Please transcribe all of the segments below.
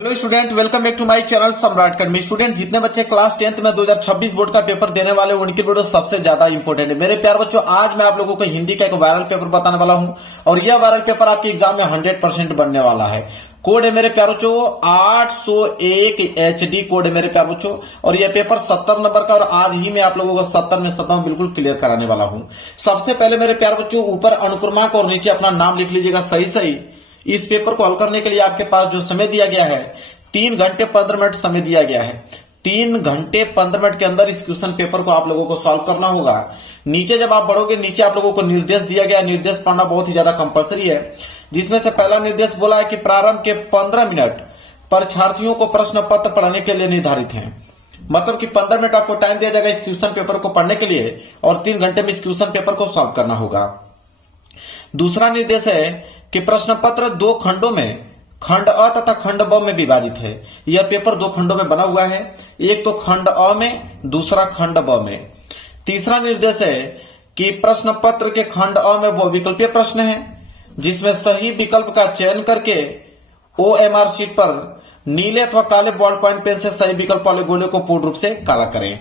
Hello student, welcome back to my channel Samrat academy. Student, जितने बच्चे class 10th में 2026 board का पेपर देने वाले हैं उनके वीडियो सबसे ज्यादा इंपॉर्टेंट है। मेरे प्यार बच्चों, आज मैं आप लोगों को हिंदी का एक वायरल पेपर बताने वाला हूं और यह वायरल पेपर आपके एग्जाम में 100% बनने वाला है। कोड है मेरे प्यार बच्चों 801 HD कोड है मेरे प्यार बच्चों, और यह पेपर 70 नंबर का, और आज ही मैं आप लोगों को 70 में 70 बिल्कुल क्लियर कराने वाला हूं। सबसे पहले मेरे प्यार बच्चों, ऊपर अनुक्रमांक और नीचे अपना नाम लिख लीजिएगा सही सही। इस पेपर को हल करने के लिए आपके पास जो समय दिया गया है 3 घंटे 15 मिनट समय दिया गया है। 3 घंटे 15 मिनट के अंदर इस क्वेश्चन पेपर को आप लोगों को सॉल्व करना होगा। नीचे जब आप बढ़ोगे, नीचे आप लोगों को निर्देश दिया गया है। निर्देश पढ़ना बहुत ही ज्यादा कंपलसरी है, जिसमें से पहला निर्देश बोला है कि प्रारंभ के 15 मिनट परीक्षार्थियों को प्रश्न पत्र पढ़ने के लिए निर्धारित है। मतलब कि 15 मिनट आपको टाइम दिया जाएगा इस क्वेश्चन पेपर को पढ़ने के लिए, और 3 घंटे में इस क्वेश्चन पेपर को सॉल्व करना होगा। दूसरा निर्देश है कि प्रश्न पत्र 2 खंडों में, खंड अ तथा खंड ब में विभाजित है। यह पेपर 2 खंडों में बना हुआ है, एक तो खंड अ में, दूसरा खंड ब में। तीसरा निर्देश है कि प्रश्न पत्र के खंड अ में वो विकल्पीय प्रश्न है, जिसमें सही विकल्प का चयन करके OMR शीट पर नीले अथवा काले बॉल पॉइंट पेन से सही विकल्प वाले गोले को पूर्ण रूप से काला करें।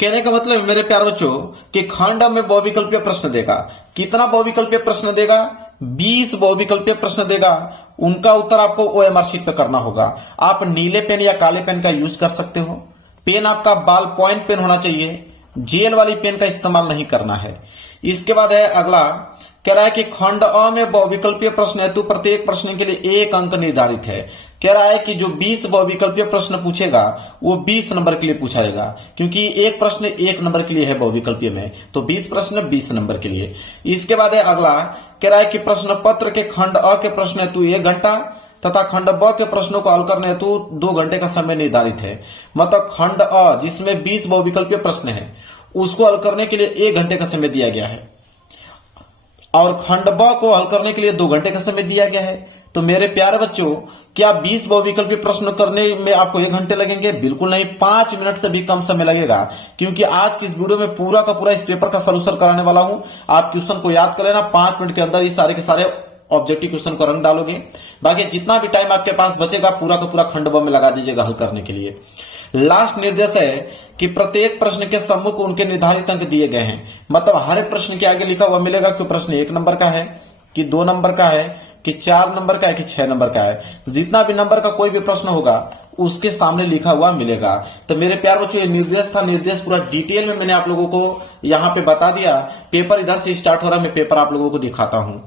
कहने का मतलब मेरे प्यार बच्चों कि खंड में बहुविकल्पीय प्रश्न देगा। कितना बहुविकल्पीय प्रश्न देगा? 20 बहुविकल्पीय प्रश्न देगा। उनका उत्तर आपको OMR शीट पे करना होगा। आप नीले पेन या काले पेन का यूज कर सकते हो। पेन आपका बॉल पॉइंट पेन होना चाहिए, जेल वाली पेन का इस्तेमाल नहीं करना है। इसके बाद है अगला, कह रहा है कि खंड अ में बहुविकल्पीय प्रश्न हेतु प्रत्येक प्रश्न के लिए 1 अंक निर्धारित है। कह रहा है कि जो 20 बहुविकल्पीय प्रश्न पूछेगा वो 20 नंबर के लिए पूछा जाएगा, क्योंकि एक प्रश्न 1 नंबर के लिए है बहुविकल्पीय में, तो 20 प्रश्न 20 नंबर के लिए। इसके बाद है अगला, कह रहा है कि प्रश्न पत्र के खंड अ के प्रश्न हेतु 1 घंटा तथा खंड ब के प्रश्नों को हल करने हेतु 2 घंटे का समय निर्धारित है। मतलब खंड अ जिसमें 20 बहुविकल्पीय प्रश्न है उसको हल करने के लिए 1 घंटे का समय दिया गया है, और खंड ब को हल करने के लिए 2 घंटे का समय दिया गया है। तो मेरे प्यारे बच्चों, क्या 20 बहुविकल्पी प्रश्न करने में आपको 1 घंटे लगेंगे? बिल्कुल नहीं, 5 मिनट से भी कम समय लगेगा, क्योंकि आज की इस वीडियो में पूरा का पूरा इस पेपर का सलूशन कराने वाला हूं। आप क्वेश्चन को याद कर लेना, 5 मिनट के अंदर ये सारे के सारे ऑब्जेक्टिव क्वेश्चन को रंग डालोगे। बाकी जितना भी टाइम आपके पास बचेगा पूरा का पूरा खंड ब में लगा दीजिएगा हल करने के लिए। लास्ट निर्देश है कि प्रत्येक प्रश्न के सम्मुख उनके निर्धारित अंक दिए गए हैं। मतलब हर एक प्रश्न के आगे लिखा हुआ मिलेगा कि प्रश्न 1 नंबर का है, कि 2 नंबर का है, कि 4 नंबर का है, कि 6 नंबर का है। जितना भी नंबर का कोई भी प्रश्न होगा उसके सामने लिखा हुआ मिलेगा। तो मेरे प्यार बच्चों, ये निर्देश था। निर्देश पूरा डिटेल में मैंने आप लोगों को यहाँ पे बता दिया। पेपर इधर से स्टार्ट हो रहा है, मैं पेपर आप लोगों को दिखाता हूं।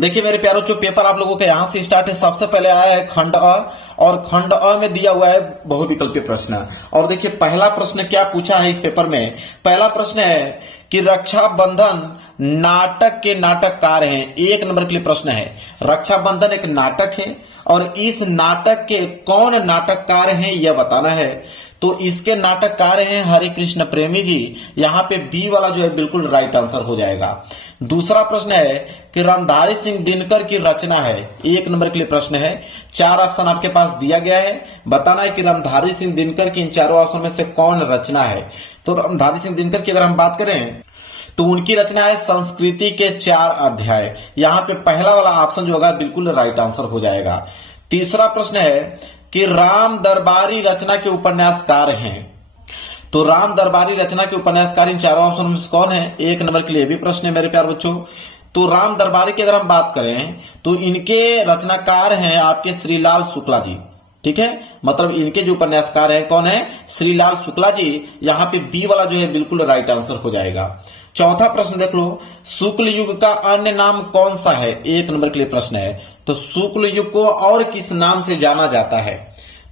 देखिए मेरे प्यारों, जो पेपर आप लोगों के यहां से स्टार्ट है, सबसे पहले आया है खंड अ, और खंड अ में दिया हुआ है बहुविकल्पीय प्रश्न। और देखिए पहला प्रश्न क्या पूछा है इस पेपर में। पहला प्रश्न है कि रक्षाबंधन नाटक के नाटककार हैं। 1 नंबर के लिए प्रश्न है। रक्षाबंधन एक नाटक है और इस नाटक के कौन नाटककार हैं यह बताना है। तो इसके नाटककार हैं हरे कृष्ण प्रेमी जी। यहां पे बी वाला जो है बिल्कुल राइट आंसर हो जाएगा। दूसरा प्रश्न है कि रामधारी सिंह दिनकर की रचना है। 1 नंबर के लिए प्रश्न है। 4 ऑप्शन आपके पास दिया गया है, बताना है कि रामधारी सिंह दिनकर की इन चारों ऑप्शन में से कौन रचना है। तो रामधारी सिंह दिनकर की अगर हम बात करें तो उनकी रचना है संस्कृति के 4 अध्याय। यहां पे पहला वाला ऑप्शन जो होगा बिल्कुल राइट आंसर हो जाएगा। तीसरा प्रश्न है कि राम दरबारी रचना के उपन्यासकार हैं। तो राम दरबारी रचना के उपन्यासकार इन चारों ऑप्शन में से कौन है? 1 नंबर के लिए भी प्रश्न है मेरे प्यार बच्चों। तो राम दरबारी की अगर हम बात करें तो इनके रचनाकार हैं आपके श्रीलाल शुक्ला जी। ठीक है, मतलब इनके जो उपन्यासकार हैं कौन है? श्रीलाल शुक्ला जी। यहां पे बी वाला जो है बिल्कुल राइट आंसर हो जाएगा। चौथा प्रश्न देख लो, शुक्ल युग का अन्य नाम कौन सा है? 1 नंबर के लिए प्रश्न है। तो शुक्ल युग को और किस नाम से जाना जाता है?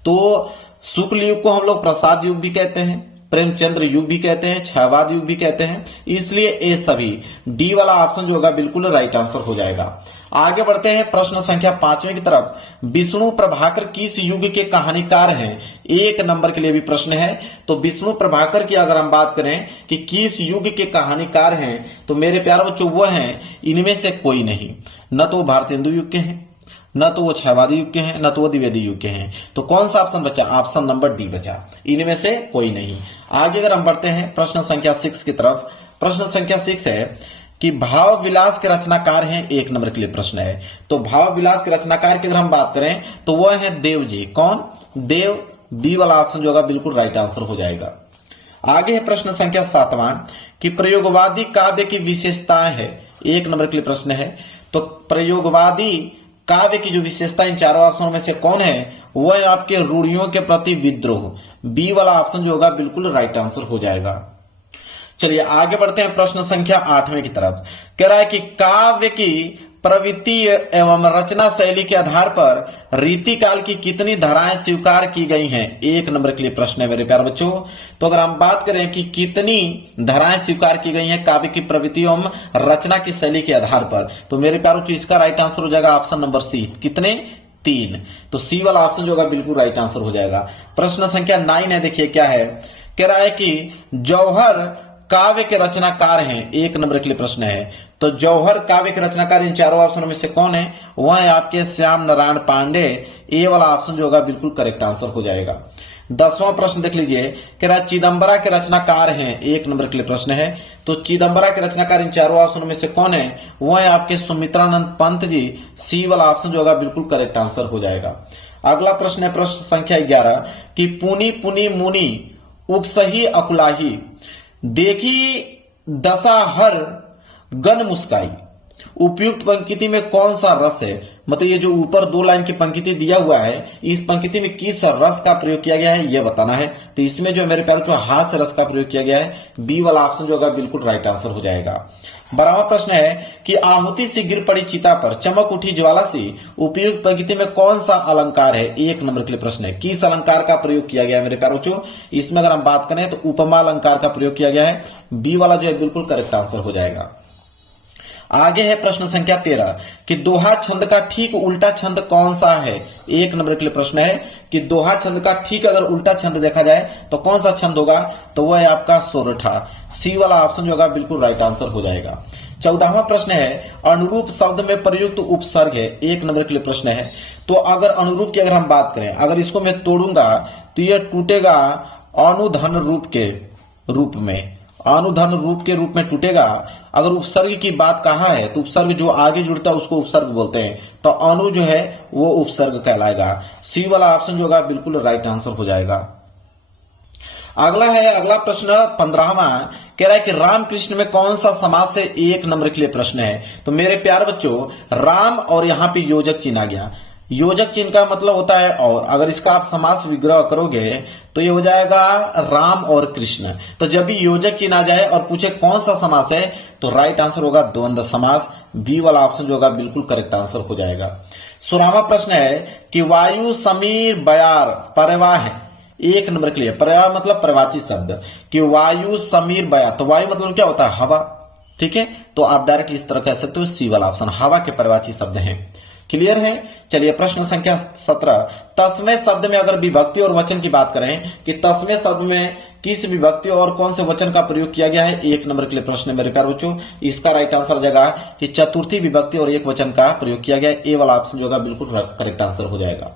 तो शुक्ल युग को हम लोग प्रसाद युग भी कहते हैं, प्रेमचंद्र युग भी कहते हैं, छायावाद युग भी कहते हैं। इसलिए ये सभी डी वाला ऑप्शन जो होगा बिल्कुल राइट आंसर हो जाएगा। आगे बढ़ते हैं प्रश्न संख्या 5वें की तरफ। विष्णु प्रभाकर किस युग के कहानीकार हैं? 1 नंबर के लिए भी प्रश्न है। तो विष्णु प्रभाकर की अगर हम बात करें कि किस युग के कहानीकार हैं, तो मेरे प्यारे बच्चों वो हैं इनमें से कोई नहीं। न तो वो भारतेंदु युग के हैं, न तो वो छायावादी युग के हैं, न तो वो द्विवेदी युग के हैं। तो कौन सा ऑप्शन बचा? ऑप्शन नंबर डी बचा। इनमें से कोई नहीं। आगे अगर हम बढ़ते हैं प्रश्न संख्या 6 की तरफ। प्रश्न संख्या 6 है कि भाव विलास के रचनाकार हैं, 1 नंबर के लिए प्रश्न है। तो भाव विलास के रचनाकार की अगर हम बात करें तो वह है देव जी। कौन? देव। बी वाला ऑप्शन जो होगा बिल्कुल राइट आंसर हो जाएगा। आगे है प्रश्न संख्या 7वां कि प्रयोगवादी काव्य की विशेषताएं है, 1 नंबर के लिए प्रश्न है। तो प्रयोगवादी काव्य की जो विशेषता इन चारों ऑप्शनों में से कौन है? वह आपके रूढ़ियों के प्रति विद्रोह। बी वाला ऑप्शन जो होगा बिल्कुल राइट आंसर हो जाएगा। चलिए आगे बढ़ते हैं प्रश्न संख्या 8वें की तरफ। कह रहा है कि काव्य की प्रवृत्ति एवं रचना शैली के आधार पर रीतिकाल की कितनी धाराएं स्वीकार की गई हैं? 1 नंबर के लिए प्रश्न है मेरे प्यारे बच्चों। तो अगर हम बात करें कि कितनी धाराएं स्वीकार की गई हैं काव्य की प्रवृत्ति एवं रचना की शैली के आधार पर, तो मेरे प्यारे बच्चों इसका राइट आंसर हो जाएगा ऑप्शन नंबर सी। कितने? 3। तो सी वाला ऑप्शन जो होगा बिल्कुल राइट आंसर हो जाएगा। प्रश्न संख्या 9 है, देखिए क्या है। कह रहा है कि जौहर काव्य के रचनाकार हैं, 1 नंबर के लिए प्रश्न है। तो जौहर काव्य के रचनाकार इन चारों ऑप्शनों में से कौन है? वह है आपके श्याम नारायण पांडे। ए वाला ऑप्शन जो होगा बिल्कुल करेक्ट आंसर हो जाएगा। 10वां प्रश्न देख लीजिए। कह रहा है चिदंबरा के रचनाकार हैं, 1 नंबर के लिए प्रश्न है। तो चिदंबरा के रचनाकार इन चारों ऑप्शनों में से कौन है? वह है आपके सुमित्रानंद पंत जी। सी वाला ऑप्शन जो होगा बिल्कुल करेक्ट आंसर हो जाएगा। अगला प्रश्न है प्रश्न संख्या 11 कि पुनी पुनी मुनि उकसही अकुलाही देखी दशा हर गन मुस्काई, उपयुक्त पंक्ति में कौन सा रस है? मतलब ये जो ऊपर 2 लाइन की पंक्ति दिया हुआ है, इस पंक्ति में किस रस का प्रयोग किया गया है ये बताना है। तो इसमें जो मेरे प्यारे जो हास्य रस का प्रयोग किया गया है, बी वाला ऑप्शन जो होगा बिल्कुल राइट आंसर हो जाएगा। 12वां प्रश्न है कि आहुति सी गिर पड़ी चिता पर चमक उठी ज्वाला सी, उपयुक्त पंक्ति में कौन सा अलंकार है? 1 नंबर के लिए प्रश्न है। किस अलंकार का प्रयोग किया गया है मेरे प्यारे बच्चों? इसमें अगर हम बात करें तो उपमा अलंकार का प्रयोग किया गया है। बी वाला जो है बिल्कुल करेक्ट आंसर हो जाएगा। आगे है प्रश्न संख्या 13 कि दोहा छंद का ठीक उल्टा छंद कौन सा है? 1 नंबर के लिए प्रश्न है कि दोहा छंद का ठीक अगर उल्टा छंद देखा जाए तो कौन सा छंद होगा? तो वह है आपका सोरठा। सी वाला ऑप्शन जो होगा बिल्कुल राइट आंसर हो जाएगा। 14वां प्रश्न है अनुरूप शब्द में प्रयुक्त उपसर्ग है, 1 नंबर के लिए प्रश्न है। तो अगर अनुरूप की अगर हम बात करें, अगर इसको मैं तोड़ूंगा तो यह टूटेगा अनुधन रूप के रूप में, अनुधन रूप के रूप में टूटेगा। अगर उपसर्ग की बात कहा है तो उपसर्ग जो आगे जुड़ता है उसको उपसर्ग बोलते हैं, तो अनु जो है वो उपसर्ग कहलाएगा। सी वाला ऑप्शन जो होगा बिल्कुल राइट आंसर हो जाएगा। अगला प्रश्न 15वां कह रहा है कि रामकृष्ण में कौन सा समास है? 1 नंबर के लिए प्रश्न है। तो मेरे प्यारे बच्चों राम और यहाँ पे योजक चिन्ह आ गया। योजक चिन्ह का मतलब होता है और, अगर इसका आप समास विग्रह करोगे तो ये हो जाएगा राम और कृष्ण। तो जब भी योजक चिन्ह आ जाए और पूछे कौन सा समास है तो राइट आंसर होगा द्वंद्व समास। बी वाला ऑप्शन जो होगा बिल्कुल करेक्ट आंसर हो जाएगा। 16वां प्रश्न है कि वायु समीर बयार परवाह है, 1 नंबर के लिए। परवाह मतलब प्रवाची शब्द कि वायु समीर बयार, तो वायु मतलब क्या होता है? हवा। ठीक है, तो आप डायरेक्ट इस तरह कह सकते हो, सी वाला ऑप्शन हवा के प्रवाची शब्द हैं। क्लियर है? चलिए प्रश्न संख्या 17 तस्मै शब्द में अगर विभक्ति और वचन की बात करें कि तस्मै शब्द में किस विभक्ति और कौन से वचन का प्रयोग किया गया है? 1 नंबर के लिए प्रश्न है मेरे प्यारे बच्चों। इसका राइट आंसर हो जाएगा कि चतुर्थी विभक्ति और एक वचन का प्रयोग किया गया है। ए वाला ऑप्शन जो होगा बिल्कुल करेक्ट आंसर हो जाएगा।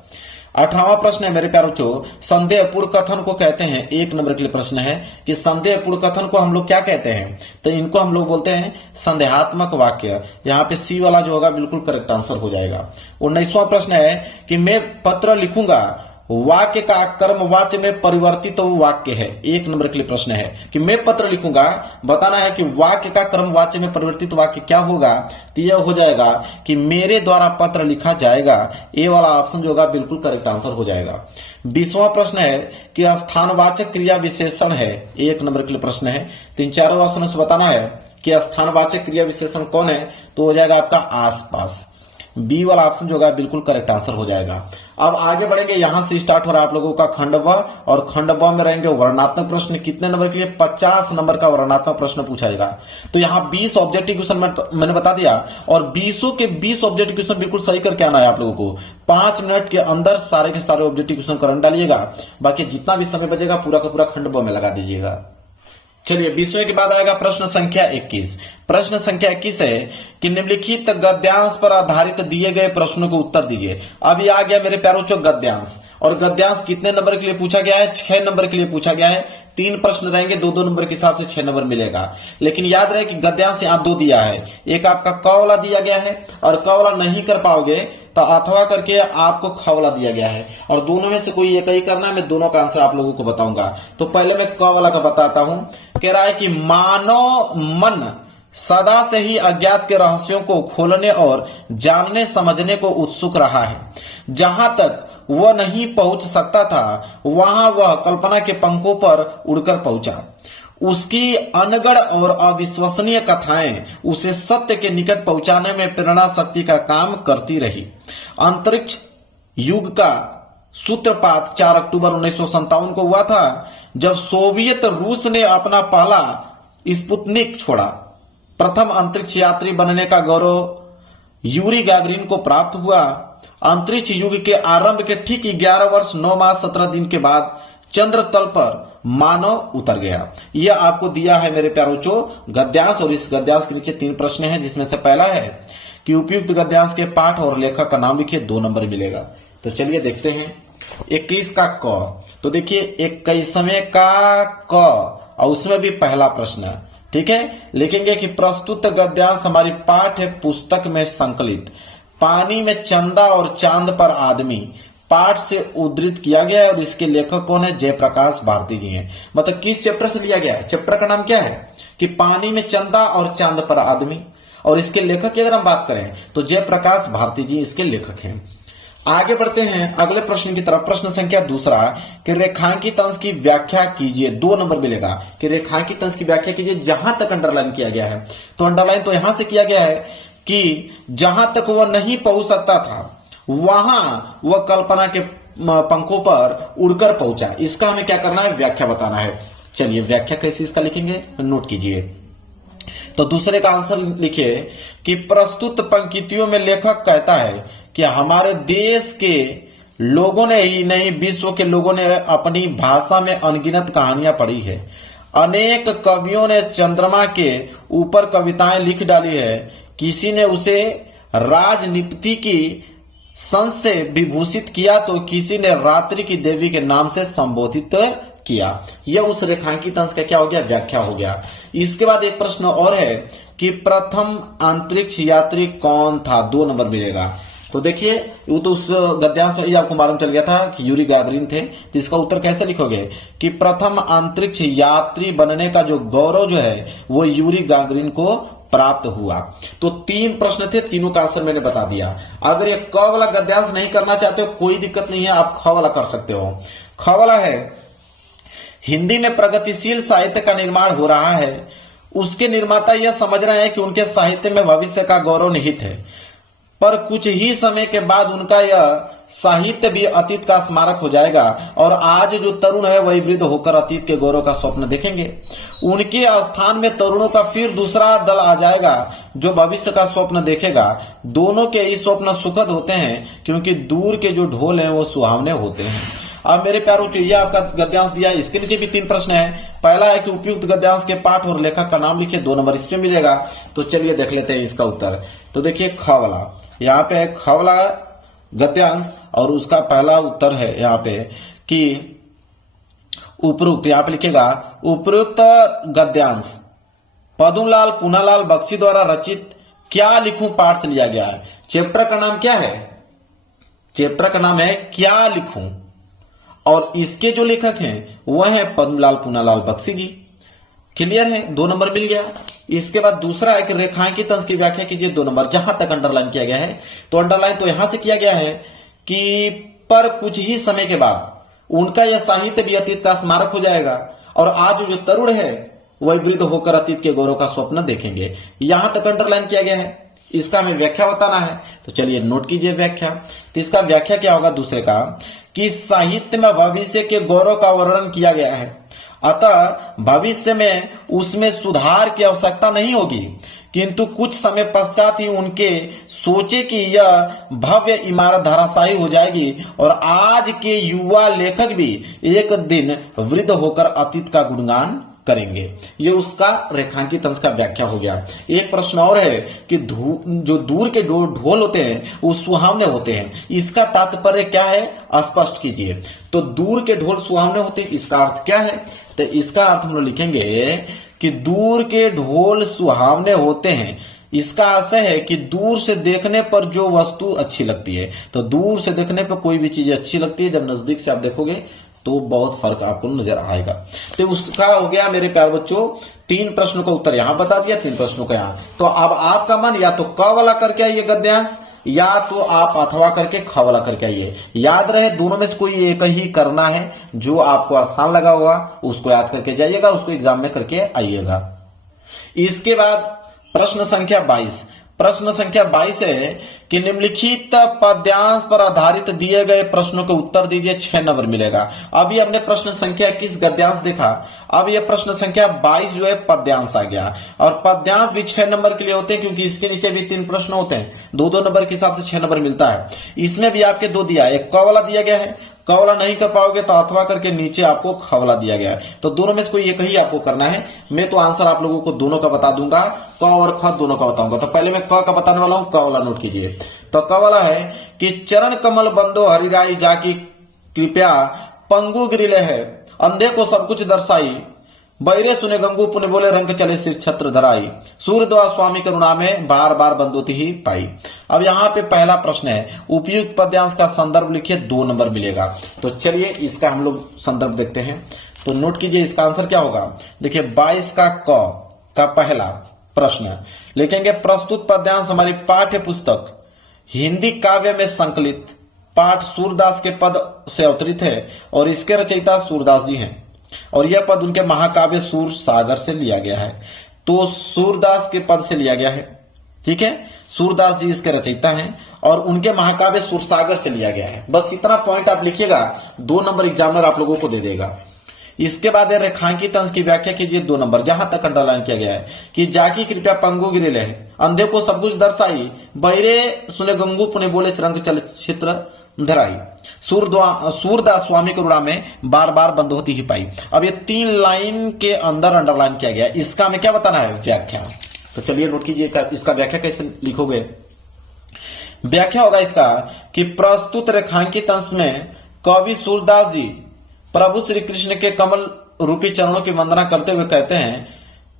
18वां प्रश्न है मेरे प्यारे बच्चों संदेहपूर्ण कथन को कहते हैं, 1 नंबर के लिए प्रश्न है कि संदेहपूर्ण कथन को हम लोग क्या कहते हैं? तो इनको हम लोग बोलते हैं संदेहात्मक वाक्य। यहाँ पे सी वाला जो होगा बिल्कुल करेक्ट आंसर हो जाएगा। 19वां प्रश्न है कि मैं पत्र लिखूंगा, वाक्य का कर्मवाच्य में परिवर्तित तो वाक्य है। 1 नंबर के लिए प्रश्न है कि मैं पत्र लिखूंगा, बताना है कि वाक्य का कर्मवाच्य में परिवर्तित वाक्य क्या होगा? तो यह हो जाएगा कि मेरे द्वारा पत्र लिखा जाएगा। ए वाला ऑप्शन जो होगा बिल्कुल करेक्ट आंसर हो जाएगा। 20वां प्रश्न है कि स्थानवाचक क्रिया विशेषण है, 1 नंबर के लिए प्रश्न है। 3-4 ऑप्शनों से बताना है कि स्थानवाचक क्रिया विशेषण कौन है? तो हो जाएगा आपका आसपास। बी वाला ऑप्शन जो होगा बिल्कुल करेक्ट आंसर हो जाएगा। अब आगे बढ़ेंगे, यहां से स्टार्ट हो रहा है आप लोगों का खंड ब, और खंड ब में रहेंगे वर्णनात्मक प्रश्न। कितने नंबर के लिए? 50 नंबर का वर्णनात्मक प्रश्न पूछा जाएगा। तो यहाँ 20 ऑब्जेक्टिव क्वेश्चन मैंने बता दिया, और 20 के 20 ऑब्जेक्टिव क्वेश्चन बिल्कुल सही करके आना है आप लोगों को। 5 मिनट के अंदर सारे के सारे ऑब्जेक्टिव क्वेश्चन करंट डालिएगा, बाकी जितना भी समय बचेगा पूरा का पूरा खंड ब में लगा दीजिएगा। चलिए 20वें के बाद आएगा प्रश्न संख्या 21। प्रश्न संख्या 21 है कि निम्नलिखित गद्यांश पर आधारित दिए गए प्रश्नों को उत्तर दीजिए। अब ये आ गया मेरे प्यारों चो गद्यांश, और गद्यांश कितने नंबर के लिए पूछा गया है? 6 नंबर के लिए पूछा गया है। 3 प्रश्न रहेंगे, 2-2 नंबर के हिसाब से 6 नंबर मिलेगा। लेकिन याद रहे कि गद्यांश यहाँ 2 दिया है, एक आपका क वाला दिया गया है और क वाला नहीं कर पाओगे तो अथवा करके आपको ख वाला दिया गया है और दोनों में से कोई एक ही करना है। मैं दोनों का आंसर आप लोगों को बताऊंगा। तो पहले मैं क वाला का बताता हूं। कह रहा है कि मानव मन सदा से ही अज्ञात के रहस्यों को खोलने और जानने समझने को उत्सुक रहा है। जहां तक वह नहीं पहुंच सकता था वहां वह कल्पना के पंखों पर उड़कर पहुंचा। उसकी अनगढ़ और अविश्वसनीय कथाएं उसे सत्य के निकट पहुंचाने में प्रेरणा शक्ति का काम करती रही। अंतरिक्ष युग का सूत्रपात 4 अक्टूबर 1957 को हुआ था, जब सोवियत रूस ने अपना पहला स्पुतनिक छोड़ा। प्रथम अंतरिक्ष यात्री बनने का गौरव यूरी गैगरिन को प्राप्त हुआ। अंतरिक्ष युग के आरंभ के ठीक 11 वर्ष 9 माह 17 दिन के बाद चंद्र तल पर मानव उतर गया। यह आपको दिया है मेरे प्यारे बच्चों गद्यांश, और इस गद्यांश के नीचे 3 प्रश्न हैं, जिसमें से पहला है कि उपयुक्त गद्यांश के पाठ और लेखक का नाम लिखिए, 2 नंबर मिलेगा। तो चलिए देखते हैं। 21 का क, तो देखिए 21वें का क और उसमें भी पहला प्रश्न, ठीक है। लिखेंगे कि प्रस्तुत गद्यांश हमारी पाठ्य पुस्तक में संकलित पानी में चंदा और चांद पर आदमी पाठ से उद्धृत किया गया है और इसके लेखक कौन है? जयप्रकाश भारती जी हैं। मतलब किस चैप्टर से लिया गया है? चैप्टर का नाम क्या है? कि पानी में चंदा और चांद पर आदमी, और इसके लेखक की अगर हम बात करें तो जयप्रकाश भारती जी इसके लेखक हैं। आगे बढ़ते हैं अगले प्रश्न की तरफ। प्रश्न संख्या 2 कि रेखांकित अंश की व्याख्या कीजिए, 2 नंबर मिलेगा। कि रेखांकित अंश की व्याख्या कीजिए, जहां तक अंडरलाइन किया गया है। तो अंडरलाइन तो यहां से किया गया है कि जहां तक वह नहीं पहुंच सकता था वहां वह कल्पना के पंखों पर उड़कर पहुंचा। इसका हमें क्या करना है? व्याख्या बताना है। चलिए व्याख्या कैसे इसका लिखेंगे, नोट कीजिए। तो दूसरे का आंसर लिखिए कि प्रस्तुत पंक्तियों में लेखक कहता है कि हमारे देश के लोगों ने ही नहीं, विश्व के लोगों ने अपनी भाषा में अनगिनत कहानियां पढ़ी है। अनेक कवियों ने चंद्रमा के ऊपर कविताएं लिख डाली है। किसी ने उसे राजनीति की संस से विभूषित किया तो किसी ने रात्रि की देवी के नाम से संबोधित किया। यह उस रेखांकित अंश का क्या हो गया? व्याख्या हो गया। इसके बाद एक प्रश्न और है कि प्रथम अंतरिक्ष यात्री कौन था? 2 नंबर मिलेगा। तो देखिए वो तो उस गद्यांश में आपको मालूम चल गया था कि यूरी गैगरिन थे। तो इसका उत्तर कैसे लिखोगे कि प्रथम अंतरिक्ष यात्री बनने का जो गौरव जो है वो यूरी गैगरिन को प्राप्त हुआ। तो 3 प्रश्न थे, तीनों का आंसर मैंने बता दिया। अगर ये क वाला गद्यांश नहीं करना चाहते हो कोई दिक्कत नहीं है, आप ख वाला कर सकते हो। ख वाला है हिंदी में प्रगतिशील साहित्य का निर्माण हो रहा है। उसके निर्माता यह समझ रहे हैं कि उनके साहित्य में भविष्य का गौरव निहित है, पर कुछ ही समय के बाद उनका यह साहित्य भी अतीत का स्मारक हो जाएगा और आज जो तरुण है वही वृद्ध होकर अतीत के गौरव का स्वप्न देखेंगे। उनके स्थान में तरुणों का फिर दूसरा दल आ जाएगा जो भविष्य का स्वप्न देखेगा। दोनों के ही स्वप्न सुखद होते हैं क्योंकि दूर के जो ढोल हैं वो सुहावने होते हैं। अब मेरे प्यारों ये आपका गद्यांश दिया, इसके नीचे भी 3 प्रश्न है। पहला है कि उपयुक्त गद्यांश के पाठ और लेखक का नाम लिखिए, 2 नंबर इसमें मिलेगा। तो चलिए देख लेते हैं इसका उत्तर। तो देखिए ख वाला, यहाँ पे है ख वाला गद्यांश और उसका पहला उत्तर है यहाँ पे कि उपयुक्त, यहाँ पे लिखेगा उपयुक्त गद्यांश पद्मलाल पूनालाल बख्शी द्वारा रचित क्या लिखूं पाठ से लिया गया है। चैप्टर का नाम क्या है? चैप्टर का नाम है क्या लिखूं और इसके जो लेखक हैं वह है पद्मलाल पूनालाल बख्शी जी। क्लियर है, 2 नंबर मिल गया। इसके बाद दूसरा है कि रेखांकित अंश की व्याख्या कीजिए, 2 नंबर। जहां तक अंडरलाइन किया गया है तो अंडरलाइन तो यहां से किया गया है कि पर कुछ ही समय के बाद उनका यह साहित्य भी अतीत का स्मारक हो जाएगा और आज जो तरुण है वह वृद्ध होकर अतीत के गौरव का स्वप्न देखेंगे। यहां तक अंडरलाइन किया गया है, इसका हमें व्याख्या बताना है। तो चलिए नोट कीजिए व्याख्या। तो इसका व्याख्या क्या होगा दूसरे का कि साहित्य में भविष्य के गौरव का वर्णन किया गया है, अतः भविष्य में उसमें सुधार की आवश्यकता नहीं होगी, किंतु कुछ समय पश्चात ही उनके सोचे कि यह भव्य इमारत धराशायी हो जाएगी और आज के युवा लेखक भी एक दिन वृद्ध होकर अतीत का गुणगान करेंगे। ये उसका रेखांकित अंश का व्याख्या हो गया। एक प्रश्न और है कि जो दूर के ढोल होते हैं वो सुहावने होते हैं, इसका तात्पर्य क्या है, स्पष्ट कीजिए। तो दूर के ढोल सुहावने होते हैं, इसका अर्थ क्या है? तो इसका अर्थ हम लोग लिखेंगे कि दूर के ढोल सुहावने होते हैं, इसका आशय है कि दूर से देखने पर जो वस्तु अच्छी लगती है। तो दूर से देखने पर कोई भी चीज अच्छी लगती है, जब नजदीक से आप देखोगे तो बहुत फर्क आपको नजर आएगा। तो उसका हो गया मेरे प्यार बच्चों 3 प्रश्नों का उत्तर यहां बता दिया, 3 प्रश्नों का यहां। तो अब आपका मन या तो क वाला करके आइए गद्यांश, या तो आप अथवा करके ख वाला करके आइए। याद रहे दोनों में से कोई एक ही करना है, जो आपको आसान लगा होगा उसको याद करके जाइएगा, उसको एग्जाम में करके आइएगा। इसके बाद प्रश्न संख्या 22। प्रश्न संख्या 22 है कि निम्नलिखित पद्यांश पर आधारित दिए गए प्रश्नों के उत्तर दीजिए, 6 नंबर मिलेगा। अभी हमने प्रश्न संख्या 21 गद्यांश देखा, अब यह प्रश्न संख्या 22 जो है पद्यांश आ गया। और पद्यांश भी 6 नंबर के लिए होते हैं, क्योंकि इसके नीचे भी 3 प्रश्न होते हैं, 2-2 नंबर के हिसाब से 6 नंबर मिलता है। इसमें भी आपके 2 दिया है, एक क वाला दिया गया है, क वाला नहीं कर पाओगे तो अथवा करके नीचे आपको ख वाला दिया गया है। तो दोनों में से कोई एक ही आपको करना है। मैं तो आंसर आप लोगों को दोनों का बता दूंगा, क और ख दोनों का बताऊंगा। तो पहले मैं क का बताने वाला हूं, क वाला नोट कीजिए। तो क वाला है कि चरण कमल बंदो हरिराई जाकी कृपया पंगु गिरिले है, अंधे को सब कुछ दर्शाई, बैरे सुने गंगू पुण्य बोले रंग चले सिर छत्र धराई, सूर्य द्वारा स्वामी करुणा में बार बार बंदोती ही पाई। अब यहाँ पे पहला प्रश्न है, उपयुक्त पद्यांश का संदर्भ लिखिए, 2 नंबर मिलेगा। तो चलिए इसका हम लोग संदर्भ देखते हैं। तो नोट कीजिए इसका आंसर क्या होगा। देखिए 22 का क पहला प्रश्न लिखेंगे, प्रस्तुत पद्यांश हमारी पाठ्य पुस्तक हिंदी काव्य में संकलित पाठ सूरदास के पद से अवतरित है और इसके रचयिता सूरदास जी हैं, और यह पद उनके महाकाव्य सूर सागर से लिया गया है। तो सूरदास के पद से लिया गया है, ठीक है, सूरदास जी इसके रचयिता हैं और उनके महाकाव्य सूर सागर से लिया गया है। बस इतना पॉइंट आप लिखिएगा, 2 नंबर एग्जामिनर आप लोगों को दे देगा। इसके बाद रेखांकित अंश की व्याख्या कीजिए, 2 नंबर, जहां तक अंडरलाइन किया गया है कि जाकी कृपया पंगु गिरिले है, अंधे को सब कुछ दर्शाई, बहरे सुने गंगू पुण्य बोले रंग चलचित्र धराई, सूरदास स्वामी करुणा में बार बार बंद होती ही पाई। अब ये 3 लाइन के अंदर अंडरलाइन किया गया, इसका हमें क्या बताना है, व्याख्या। तो चलिए नोट कीजिए इसका व्याख्या कैसे लिखोगे। व्याख्या होगा इसका कि प्रस्तुत रेखांकित अंश में कवि सूरदास जी प्रभु श्री कृष्ण के कमल रूपी चरणों की वंदना करते हुए कहते हैं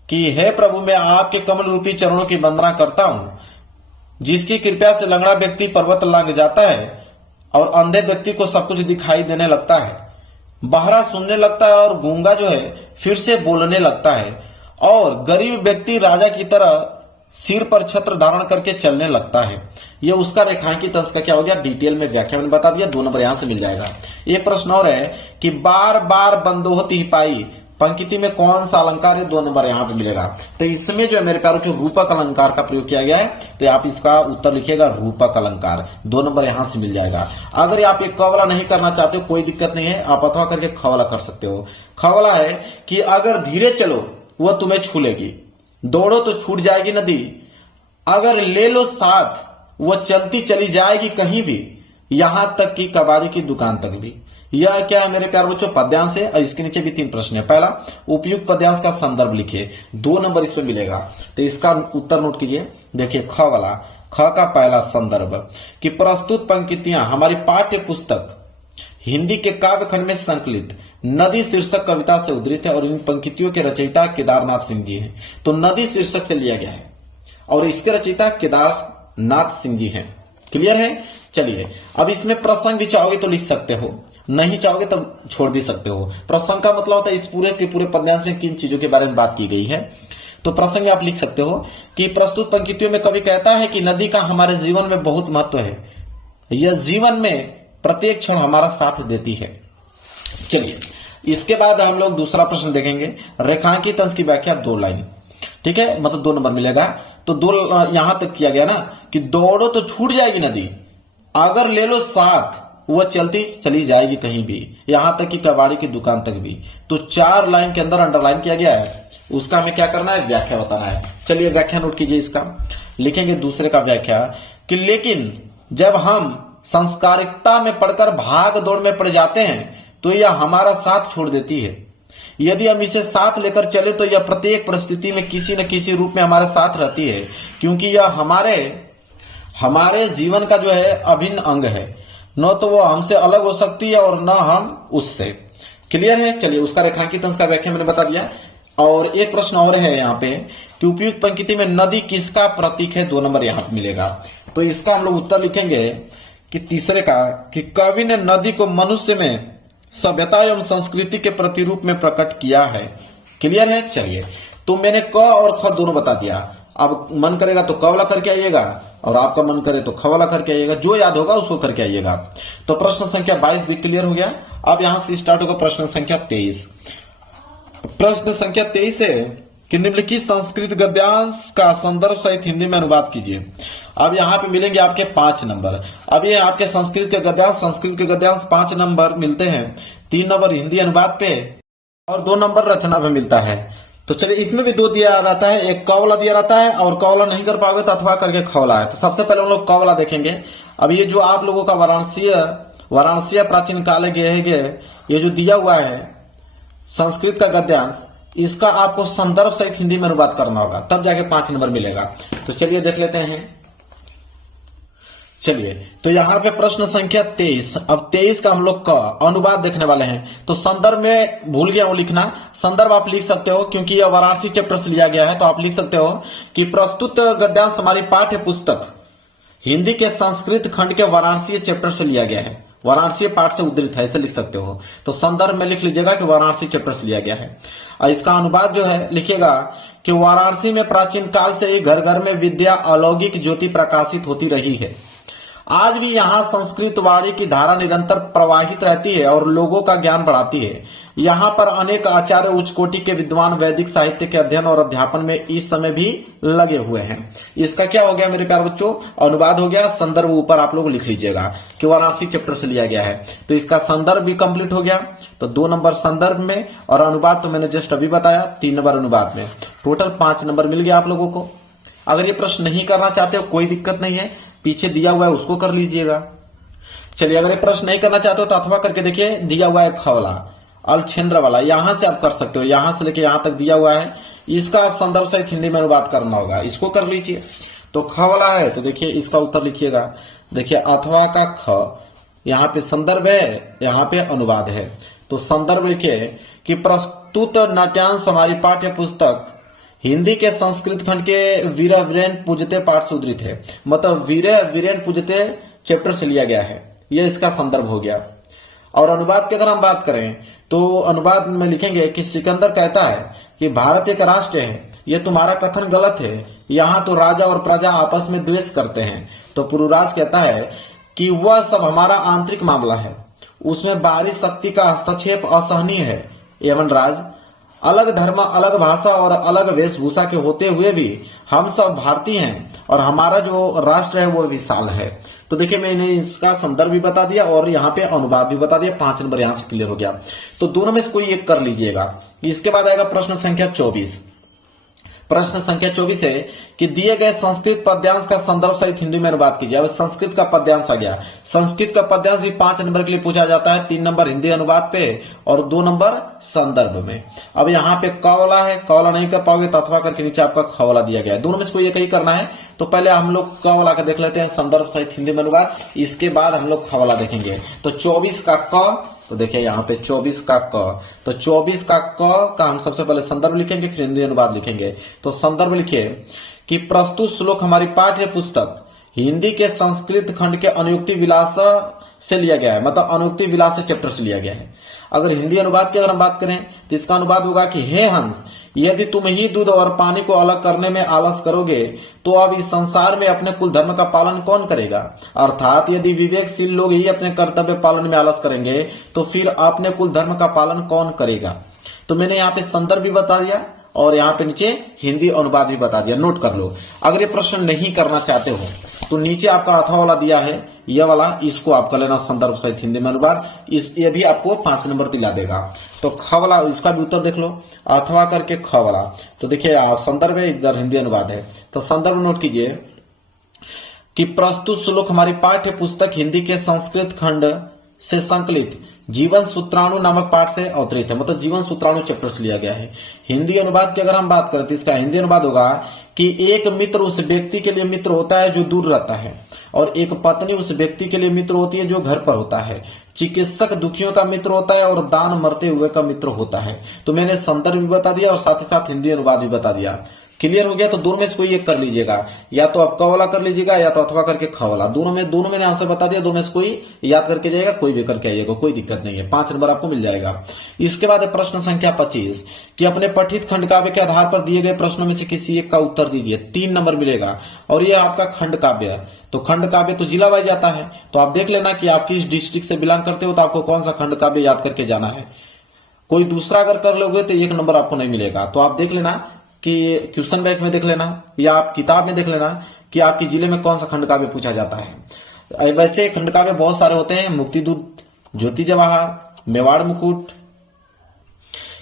कि हे प्रभु, मैं आपके कमल रूपी चरणों की वंदना करता हूं, जिसकी कृपया से लंगड़ा व्यक्ति पर्वत लांघ जाता है और अंधे व्यक्ति को सब कुछ दिखाई देने लगता है, बहरा सुनने लगता है और गूंगा जो है फिर से बोलने लगता है, और गरीब व्यक्ति राजा की तरह सिर पर छत्र धारण करके चलने लगता है। यह उसका रेखांकित अंश का क्या हो गया, डिटेल में व्याख्या में बता दिया, 2 नंबर यहां से मिल जाएगा। एक प्रश्न और है कि बार बार बंद होती ही पाई, पंक्ति में कौन सा अलंकार है, 2 नंबर यहां पे मिलेगा। तो इसमें जो है मेरे प्यारों, जो रूपक अलंकार का प्रयोग किया गया है, तो आप इसका उत्तर लिखिएगा रूपक अलंकार, 2 नंबर यहां से मिल जाएगा। अगर आप एक क वाला नहीं करना चाहते हो कोई दिक्कत नहीं है, आप अथवा करके ख वाला कर सकते हो। ख वाला है कि अगर धीरे चलो वह तुम्हें छू लेगी, दौड़ो तो छूट जाएगी नदी, अगर ले लो साथ वह चलती चली जाएगी कहीं भी, यहां तक कि कबाड़ी की दुकान तक भी। यह क्या है मेरे प्यारे बच्चों, पद्यांश है और इसके नीचे भी 3 प्रश्न है। पहला, उपयुक्त पद्यांश का संदर्भ लिखिए, 2 नंबर इसमें मिलेगा। तो इसका उत्तर नोट कीजिए। देखिए ख वाला, ख का पहला संदर्भ कि प्रस्तुत पंक्तियां हमारी पाठ्य पुस्तक हिंदी के काव्य खंड में संकलित नदी शीर्षक कविता से उद्धृत है और इन पंक्तियों के रचयिता केदारनाथ सिंह जी हैं। तो नदी शीर्षक से लिया गया है और इसके रचयिता केदारनाथ सिंह जी हैं। क्लियर है। चलिए अब इसमें प्रसंग भी चाहोगे तो लिख सकते हो, नहीं चाहोगे तो छोड़ भी सकते हो। प्रसंग का मतलब होता है इस पूरे के पूरे पद्यांश में किन चीजों के बारे में बात की गई है। तो प्रसंग आप लिख सकते हो कि प्रस्तुत पंक्तियों में कवि कहता है कि नदी का हमारे जीवन में बहुत महत्व है, यह जीवन में प्रत्येक क्षण हमारा साथ देती है। चलिए इसके बाद हम लोग दूसरा प्रश्न देखेंगे, रेखांकित अंश की व्याख्या 2 लाइन, ठीक है, मतलब 2 नंबर मिलेगा। तो 2 यहां तक किया गया ना कि दौड़ो तो छूट जाएगी नदी, अगर ले लो साथ वह चलती चली जाएगी कहीं भी, यहां तक कि कबाड़ी की दुकान तक भी। तो 4 लाइन के अंदर अंडरलाइन किया गया है, उसका हमें क्या करना है, व्याख्या बताना है। चलिए व्याख्या नोट कीजिए, इसका लिखेंगे दूसरे का व्याख्या कि लेकिन जब हम संस्कारिकता में पढ़कर भाग दौड़ में पड़ जाते हैं तो यह हमारा साथ छोड़ देती है, यदि हम इसे साथ लेकर चले तो यह प्रत्येक परिस्थिति में किसी न किसी रूप में हमारे साथ रहती है, क्योंकि यह हमारे जीवन का जो है अभिन्न अंग है। न तो वो हमसे अलग हो सकती है और न हम उससे। क्लियर है? चलिए, उसका रेखांकित अंश का व्याख्या मैंने बता दिया। और एक प्रश्न और है यहाँ पे कि उपयुक्त पंक्ति में नदी किसका प्रतीक है? 2 नंबर यहाँ पे मिलेगा। तो इसका हम लोग उत्तर लिखेंगे कि तीसरे का, कि कवि ने नदी को मनुष्य में सभ्यता एवं संस्कृति के प्रतिरूप में प्रकट किया है। क्लियर है? चलिए, तो मैंने क और ख दोनों बता दिया। अब मन करेगा तो क वाला करके आइएगा और आपका मन करे तो ख वाला करके आइएगा, जो याद होगा उसको करके आइएगा। तो प्रश्न संख्या 22 भी क्लियर हो गया। अब यहां से स्टार्ट होगा प्रश्न संख्या 23। प्रश्न संख्या 23 है कि निम्नलिखित संस्कृत गद्यांश का संदर्भ सहित हिंदी में अनुवाद कीजिए। अब यहाँ पे मिलेंगे आपके 5 नंबर। अब ये आपके संस्कृत के गद्यांश 5 नंबर मिलते हैं। 3 नंबर हिंदी अनुवाद पे और 2 नंबर रचना पे मिलता है। तो चलिए, इसमें भी 2 दिया रहता है, एक क वाला दिया रहता है और क वाला नहीं कर पाओगे तो अथवा करके ख वाला है। तो सबसे पहले हम लोग क वाला देखेंगे। अब ये जो आप लोगों का वाराणसी प्राचीन काल के ये जो दिया हुआ है संस्कृत का गद्यांश, इसका आपको संदर्भ सहित हिंदी में अनुवाद करना होगा, तब जाके 5 नंबर मिलेगा। तो चलिए देख लेते हैं। चलिए, तो यहाँ पे प्रश्न संख्या 23। अब 23 का हम लोग का अनुवाद देखने वाले हैं। तो संदर्भ में भूल गया हूं लिखना, संदर्भ आप लिख सकते हो क्योंकि यह वाराणसी चैप्टर से लिया गया है। तो आप लिख सकते हो कि प्रस्तुत गद्यांश हमारी पाठ्य पुस्तक हिंदी के संस्कृत खंड के वाराणसी चैप्टर से लिया गया है, वाराणसी पाठ से उद्धृत है, ऐसे लिख सकते हो। तो संदर्भ में लिख लीजिएगा कि वाराणसी चैप्टर से लिया गया है। और इसका अनुवाद जो है लिखिएगा कि वाराणसी में प्राचीन काल से ही घर घर में विद्या अलौकिक ज्योति प्रकाशित होती रही है। आज भी यहाँ संस्कृत वाणी की धारा निरंतर प्रवाहित रहती है और लोगों का ज्ञान बढ़ाती है। यहाँ पर अनेक आचार्य उच्च कोटि के विद्वान वैदिक साहित्य के अध्ययन और अध्यापन में इस समय भी लगे हुए हैं। इसका क्या हो गया मेरे प्यारे बच्चों? अनुवाद हो गया। संदर्भ ऊपर आप लोग लिख लीजिएगा कि वाराणसी चैप्टर से लिया गया है। तो इसका संदर्भ भी कंप्लीट हो गया। तो 2 नंबर संदर्भ में और अनुवाद तो मैंने जस्ट अभी बताया, 3 नंबर अनुवाद में। टोटल 5 नंबर मिल गया आप लोगों को। अगर ये प्रश्न नहीं करना चाहते हो कोई दिक्कत नहीं है, पीछे दिया हुआ है उसको कर लीजिएगा। चलिए, अगर ये प्रश्न नहीं करना चाहते हो तो अथवा करके देखिए, दिया हुआ है ख वाला अलछेंद्र वाला, यहां से आप कर सकते हो। यहां से लेके यहां तक दिया हुआ है, इसका आप संदर्भ सहित हिंदी में अनुवाद करना होगा, इसको कर लीजिए। तो ख वाला है तो देखिए इसका उत्तर लिखिएगा। देखिए अथवा का ख, यहाँ पे संदर्भ है, यहाँ पे अनुवाद है। तो संदर्भ लिखिए कि प्रस्तुत नाट्यांश हमारी पाठ्य पुस्तक हिंदी के संस्कृत खंड के वीर वीरेन पूजते पाठ से उद्धृत है। मतलब वीर वीरेन पूजते चैप्टर से लिया गया है, यह इसका संदर्भ हो गया। और अनुवाद की अगर हम बात करें तो अनुवाद में लिखेंगे कि सिकंदर कहता है कि भारत एक राष्ट्र है, यह तुम्हारा कथन गलत है। यहाँ तो राजा और प्रजा आपस में द्वेष करते हैं। तो पुरुराज कहता है कि वह सब हमारा आंतरिक मामला है, उसमें बाहरी शक्ति का हस्तक्षेप असहनीय है। एवं राज, अलग धर्म, अलग भाषा और अलग वेशभूषा के होते हुए भी हम सब भारतीय हैं और हमारा जो राष्ट्र है वो विशाल है। तो देखिए मैंने इसका संदर्भ भी बता दिया और यहाँ पे अनुवाद भी बता दिया। 5 नंबर यहाँ से क्लियर हो गया। तो दोनों में से कोई एक कर लीजिएगा। इसके बाद आएगा प्रश्न संख्या 24। प्रश्न संख्या 24 है कि दिए गए संस्कृत पद्यांश का संदर्भ सहित हिंदी में अनुवाद कीजिए। अब संस्कृत का पद्यांश आ गया। संस्कृत का पद्यांश भी 5 नंबर के लिए पूछा जाता है, 3 नंबर हिंदी अनुवाद पे और 2 नंबर संदर्भ में। अब यहाँ पे क वाला है, क वाला नहीं कर पाओगे तो अथवा करके नीचे आपका ख वाला दिया गया है। दोनों में से कोई एक ही करना है। तो पहले हम लोग क वाला का देख लेते हैं, संदर्भ सहित हिंदी में अनुवाद। इसके बाद हम लोग ख वाला देखेंगे। तो 24 का क, तो देखिए यहाँ पे 24 का क, तो 24 का क का हम सबसे पहले संदर्भ लिखेंगे, फिर हिंदी अनुवाद लिखेंगे। तो संदर्भ लिखिए कि प्रस्तुत श्लोक हमारी पाठ्य पुस्तक हिंदी के संस्कृत खंड के अनुयुक्ति विलास से लिया गया है। मतलब अनुयुक्ति विलास चैप्टर से लिया गया है। अगर हिंदी अनुवाद की अगर हम बात करें तो इसका अनुवाद होगा कि हे हंस, यदि तुम ही दूध और पानी को अलग करने में आलस करोगे तो अब इस संसार में अपने कुल धर्म का पालन कौन करेगा। अर्थात यदि विवेकशील लोग ही अपने कर्तव्य पालन में आलस करेंगे तो फिर अपने कुल धर्म का पालन कौन करेगा। तो मैंने यहाँ पे संदर्भ भी बता दिया और यहाँ पे नीचे हिंदी अनुवाद भी बता दिया। नोट कर लो। अगर ये प्रश्न नहीं करना चाहते हो तो नीचे आपका अथवा वाला दिया है, ये वाला, इसको आप कर लेना संदर्भ सहित हिंदी में अनुवाद। ये भी आपको 5 नंबर दिला देगा। तो ख वाला, इसका भी उत्तर देख लो, अथवा करके ख वाला। तो देखिए संदर्भ है, इधर हिंदी अनुवाद है। तो संदर्भ नोट कीजिए कि प्रस्तुत श्लोक हमारी पाठ्य पुस्तक हिंदी के संस्कृत खंड से संकलित जीवन सूत्राणु नामक पाठ से अवतरित है, मतलब जीवन सूत्राणु चैप्टर से लिया गया है। हिंदी अनुवाद की अगर हम बात करें तो इसका हिंदी अनुवाद होगा कि एक मित्र उस व्यक्ति के लिए मित्र होता है जो दूर रहता है, और एक पत्नी उस व्यक्ति के लिए मित्र होती है जो घर पर होता है। चिकित्सक दुखियों का मित्र होता है और दान मरते हुए का मित्र होता है। तो मैंने संदर्भ भी बता दिया और साथ ही साथ हिंदी अनुवाद भी बता दिया। क्लियर हो गया? तो दोनों में से कोई एक कर लीजिएगा, या तो आप क वाला कर लीजिएगा या तो अथवा करके ख वाला। दोनों मैंने आंसर बता दिया, दोनों में से कोई याद करके जाएगा, कोई भी करके आइएगा, कोई दिक्कत नहीं है। 5 नंबर आपको मिल जाएगा। इसके बाद है प्रश्न संख्या 25 कि अपने पठित खंड काव्य के आधार पर दिए गए प्रश्नों में से किसी एक का उत्तर दीजिए। 3 नंबर मिलेगा और ये आपका खंड काव्य है। तो खंड काव्य तो जिला वाइज आता है, तो आप देख लेना कि आप किस डिस्ट्रिक्ट से बिलोंग करते हो तो आपको कौन सा खंड काव्य याद करके जाना है। कोई दूसरा अगर कर लोगे तो 1 नंबर आपको नहीं मिलेगा। तो आप देख लेना कि क्वेश्चन बैंक में देख लेना या आप किताब में देख लेना कि आपके जिले में कौन सा खंड काव्य पूछा जाता है। वैसे खंड काव्य बहुत सारे होते हैं, मुक्तिदूत, ज्योति जवाहर, मेवाड़ मुकुट,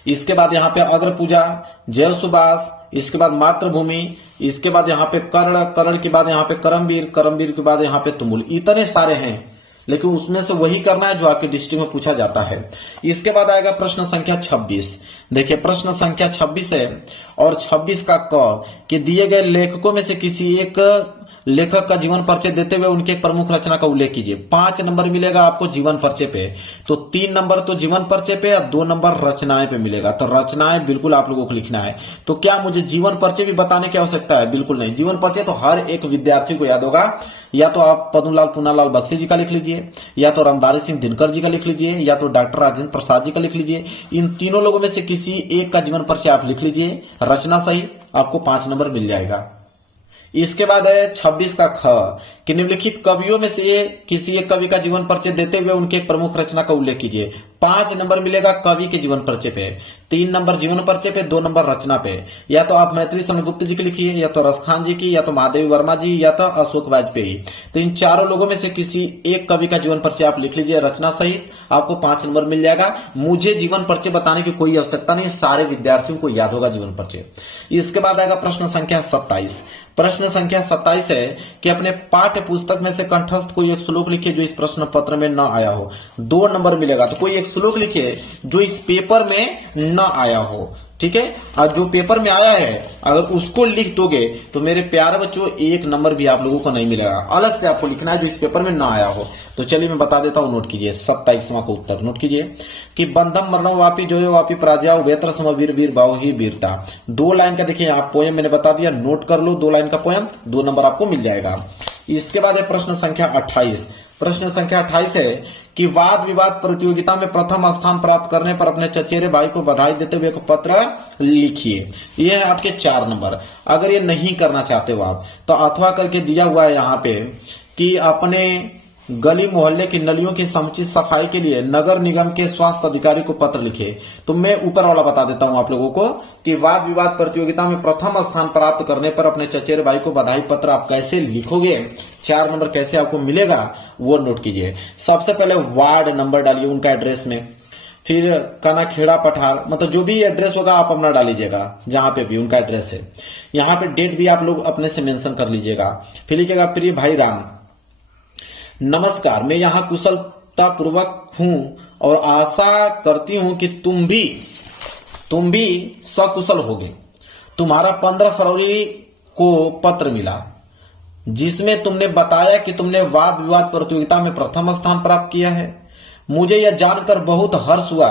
इसके बाद यहाँ पे अग्र पूजा, जय सुभाष, इसके बाद मातृभूमि, इसके बाद यहाँ पे कर्ण के बाद यहाँ पे करमवीर के बाद यहाँ पे तुमुल। इतने सारे हैं, लेकिन उसमें से वही करना है जो आपके डिस्ट्रिक्ट में पूछा जाता है। इसके बाद आएगा प्रश्न संख्या 26। देखिए प्रश्न संख्या 26 है और 26 का क कि दिए गए लेखकों में से किसी एक लेखक का जीवन परिचय देते हुए उनके एक प्रमुख रचना का उल्लेख कीजिए। 5 नंबर मिलेगा आपको जीवन परिचय पे, तो 3 नंबर तो जीवन परिचय पे और 2 नंबर रचनाएं पे मिलेगा। तो रचनाएं बिल्कुल आप लोगों को लिखना है। तो क्या मुझे जीवन परिचय भी बताने की आवश्यकता है? बिल्कुल नहीं। जीवन परिचय तो हर एक विद्यार्थी को याद होगा। या तो आप पद्मलाल पूनालाल बख्शी जी का लिख लीजिए, या तो रामधारी सिंह दिनकर जी का लिख लीजिए, या तो डॉक्टर राजेंद्र प्रसाद जी का लिख लीजिए। इन तीनों लोगों में से किसी एक का जीवन परिचय आप लिख लीजिए, रचना सही, आपको 5 नंबर मिल जाएगा। इसके बाद है 26 का ख कि निम्नलिखित कवियों में से किसी एक कवि का जीवन परिचय देते हुए उनके एक प्रमुख रचना का उल्लेख कीजिए। 5 नंबर मिलेगा कवि के जीवन परिचय पे, 3 नंबर जीवन परिचय पे, 2 नंबर रचना पे। या तो आप मैथिली शरण गुप्त जी की लिखिए, या तो रसखान जी की, या तो महादेवी वर्मा जी, या तो अशोक वाजपेयी। तो इन चारों लोगों में से किसी एक कवि का जीवन परिचय आप लिख लीजिए रचना सहित, आपको 5 नंबर मिल जाएगा। मुझे जीवन परिचय बताने की कोई आवश्यकता नहीं, सारे विद्यार्थियों को याद होगा जीवन परिचय। इसके बाद आएगा प्रश्न संख्या 27। प्रश्न संख्या 27 है कि अपने पाठ्य पुस्तक में से कंठस्थ कोई एक श्लोक लिखिए जो इस प्रश्न पत्र में न आया हो। 2 नंबर मिलेगा। तो कोई एक श्लोक लिखिए जो इस पेपर में न आया हो, ठीक है। और जो पेपर में आया है अगर उसको लिख दोगे तो मेरे प्यारे बच्चों 1 नंबर भी आप लोगों को नहीं मिलेगा। अलग से आपको लिखना है जो इस पेपर में ना आया हो। तो चलिए मैं बता देता हूं, नोट कीजिए 27वां का उत्तर नोट कीजिए कि बंधम मरणो वापी जो वापी पराजय वेत्र सम वीर वीर भाव ही वीरता। 2 लाइन का देखिए आप पोएम मैंने बता दिया, नोट कर लो 2 लाइन का पोएम, 2 नंबर आपको मिल जाएगा। इसके बाद है प्रश्न संख्या 28। प्रश्न संख्या 28 है कि वाद विवाद प्रतियोगिता में प्रथम स्थान प्राप्त करने पर अपने चचेरे भाई को बधाई देते हुए एक पत्र लिखिए। ये है आपके 4 नंबर। अगर ये नहीं करना चाहते हो आप तो अथवा करके दिया हुआ है यहाँ पे कि अपने गली मोहल्ले की नलियों की समुचित सफाई के लिए नगर निगम के स्वास्थ्य अधिकारी को पत्र लिखे। तो मैं ऊपर वाला बता देता हूं आप लोगों को कि वाद विवाद प्रतियोगिता में प्रथम स्थान प्राप्त करने पर अपने चचेरे भाई को बधाई पत्र आप कैसे लिखोगे, 4 नंबर कैसे आपको मिलेगा वो नोट कीजिए। सबसे पहले वार्ड नंबर डालिए उनका एड्रेस में, फिर काना खेड़ा पठार, मतलब जो भी एड्रेस होगा आप अपना डालीजिएगा जहां पे भी उनका एड्रेस है। यहाँ पे डेट भी आप लोग अपने से मेंशन कर लीजिएगा। फिर लिखिएगा प्रिय भाई राम, नमस्कार, मैं यहाँ कुशलता पूर्वक हूं और आशा करती हूं कि तुम भी सकुशल होगे। तुम्हारा 15 फरवरी को पत्र मिला जिसमें तुमने बताया कि तुमने वाद विवाद प्रतियोगिता में प्रथम स्थान प्राप्त किया है। मुझे यह जानकर बहुत हर्ष हुआ।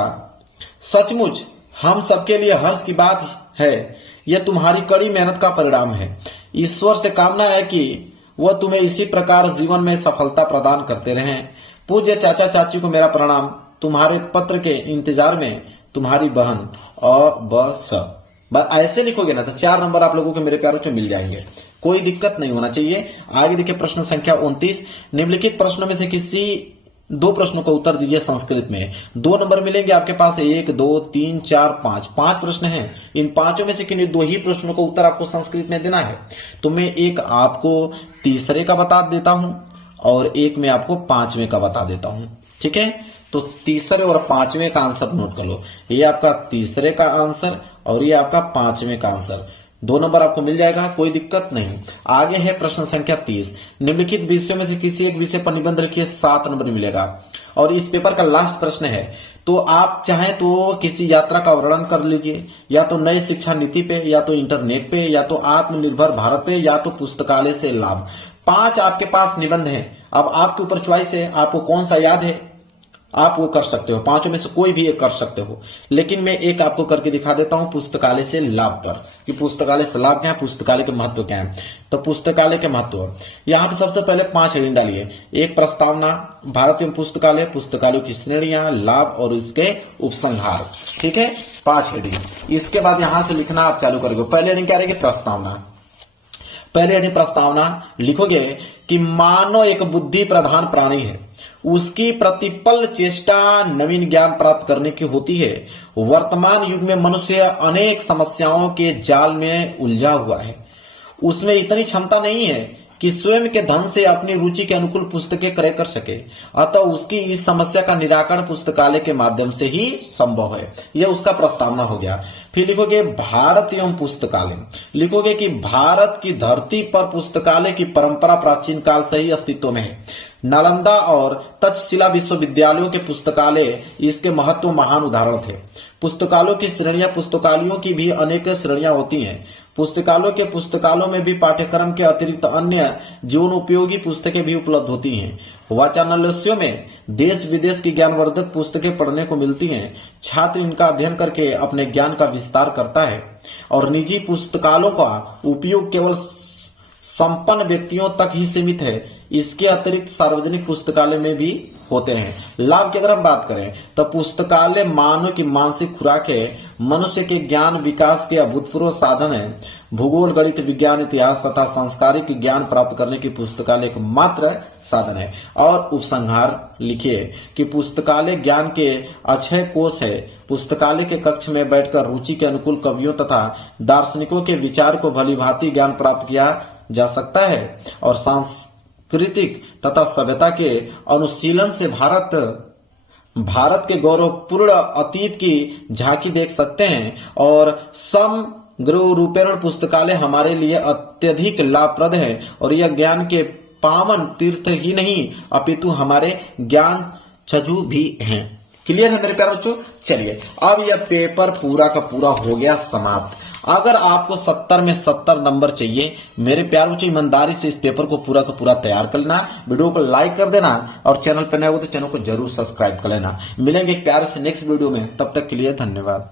सचमुच हम सबके लिए हर्ष की बात है। यह तुम्हारी कड़ी मेहनत का परिणाम है। ईश्वर से कामना है कि वह तुम्हें इसी प्रकार जीवन में सफलता प्रदान करते रहें। पूज्य चाचा चाची को मेरा प्रणाम। तुम्हारे पत्र के इंतजार में तुम्हारी बहन अबस। ऐसे लिखोगे ना तो 4 नंबर आप लोगों के मेरे प्यारों से मिल जाएंगे, कोई दिक्कत नहीं होना चाहिए। आगे देखिए प्रश्न संख्या 29। निम्नलिखित प्रश्नों में से किसी 2 प्रश्नों का उत्तर दीजिए संस्कृत में। 2 नंबर मिलेंगे आपके पास, 1 2 3 4 5 प्रश्न हैं। इन 5 में से किन्हीं 2 ही प्रश्नों का उत्तर आपको संस्कृत में देना है। तो मैं एक आपको तीसरे का बता देता हूं और एक मैं आपको 5वें का बता देता हूं, ठीक है। तो तीसरे और 5वें का आंसर नोट कर लो। ये आपका तीसरे का आंसर और ये आपका 5वें का आंसर। 2 नंबर आपको मिल जाएगा, कोई दिक्कत नहीं। आगे है प्रश्न संख्या 30, निम्नलिखित विषयों में से किसी एक विषय पर निबंध लिखिए, 7 नंबर मिलेगा। और इस पेपर का लास्ट प्रश्न है, तो आप चाहें तो किसी यात्रा का वर्णन कर लीजिए, या तो नई शिक्षा नीति पे, या तो इंटरनेट पे, या तो आत्मनिर्भर भारत पे, या तो पुस्तकालय से लाभ। 5 आपके पास निबंध हैं। अब आपके ऊपर च्वाइस है, आपको कौन सा याद है आप वो कर सकते हो, 5 में से कोई भी एक कर सकते हो। लेकिन मैं एक आपको करके दिखा देता हूं पुस्तकालय से लाभ पर, कि पुस्तकालय से लाभ क्या है, पुस्तकालय के महत्व क्या है। तो पुस्तकालय के महत्व, यहाँ पे सबसे पहले 5 हेडिंग डालिए। एक प्रस्तावना, भारत एवं पुस्तकालय, पुस्तकालयों की श्रेणियां, लाभ और इसके उपसंहार। ठीक है, 5 हेडिंग। इसके बाद यहां से लिखना आप चालू करोगे। पहले हेडिंग क्या रहेगी, प्रस्तावना। पहले हेडिंग प्रस्तावना लिखोगे कि मानव एक बुद्धि प्रधान प्राणी है, उसकी प्रतिपल चेष्टा नवीन ज्ञान प्राप्त करने की होती है। वर्तमान युग में मनुष्य अनेक समस्याओं के जाल में उलझा हुआ है, उसमें इतनी क्षमता नहीं है कि स्वयं के धन से अपनी रुचि के अनुकूल पुस्तकें क्रय कर सके, अतः उसकी इस समस्या का निराकरण पुस्तकालय के माध्यम से ही संभव है। यह उसका प्रस्तावना हो गया। फिर लिखोगे भारत एवं पुस्तकालय, लिखोगे कि भारत की धरती पर पुस्तकालय की परंपरा प्राचीन काल से ही अस्तित्व में है। नालंदा और तक्षशिला विश्वविद्यालयों के पुस्तकालय इसके महत्व महान उदाहरण थे। पुस्तकालयों की श्रेणियां, पुस्तकालयों की भी अनेक श्रेणियां होती हैं। पुस्तकालयों में भी पाठ्यक्रम के अतिरिक्त अन्य जीवन उपयोगी पुस्तकें भी उपलब्ध होती हैं। वाचनालयों में देश विदेश की ज्ञानवर्धक पुस्तकें पढ़ने को मिलती हैं। छात्र इनका अध्ययन करके अपने ज्ञान का विस्तार करता है। और निजी पुस्तकालयों का उपयोग केवल संपन्न व्यक्तियों तक ही सीमित है। इसके अतिरिक्त सार्वजनिक पुस्तकालय में भी होते हैं। लाभ की अगर हम बात करें तो पुस्तकालय मानव की मानसिक खुराक है, मनुष्य के ज्ञान विकास के अभूतपूर्व साधन है। भूगोल, गणित, विज्ञान, इतिहास तथा सांस्कृतिक ज्ञान प्राप्त करने की पुस्तकालय एक मात्र साधन है। और उपसंहार लिखिए कि पुस्तकालय ज्ञान के अक्षय कोष है। पुस्तकालय के कक्ष में बैठकर रुचि के अनुकूल कवियों तथा दार्शनिकों के विचार को भलीभांति ज्ञान प्राप्त किया जा सकता है। और सांस्कृतिक तथा सभ्यता के अनुशीलन से भारत के गौरवपूर्ण अतीत की झांकी देख सकते हैं। और समग्र रूपेण पुस्तकालय हमारे लिए अत्यधिक लाभप्रद है। और यह ज्ञान के पावन तीर्थ ही नहीं अपितु हमारे ज्ञान चक्षु भी हैं। क्लियर है मेरे प्यारे बच्चों। चलिए अब यह पेपर पूरा का पूरा हो गया समाप्त। अगर आपको 70 में 70 नंबर चाहिए, मेरे प्यारे बच्चों ईमानदारी से इस पेपर को पूरा का पूरा तैयार कर लेना, वीडियो को लाइक कर देना और चैनल पर नए हो तो चैनल को जरूर सब्सक्राइब कर लेना। मिलेंगे एक प्यारे से नेक्स्ट वीडियो में, तब तक के लिए धन्यवाद।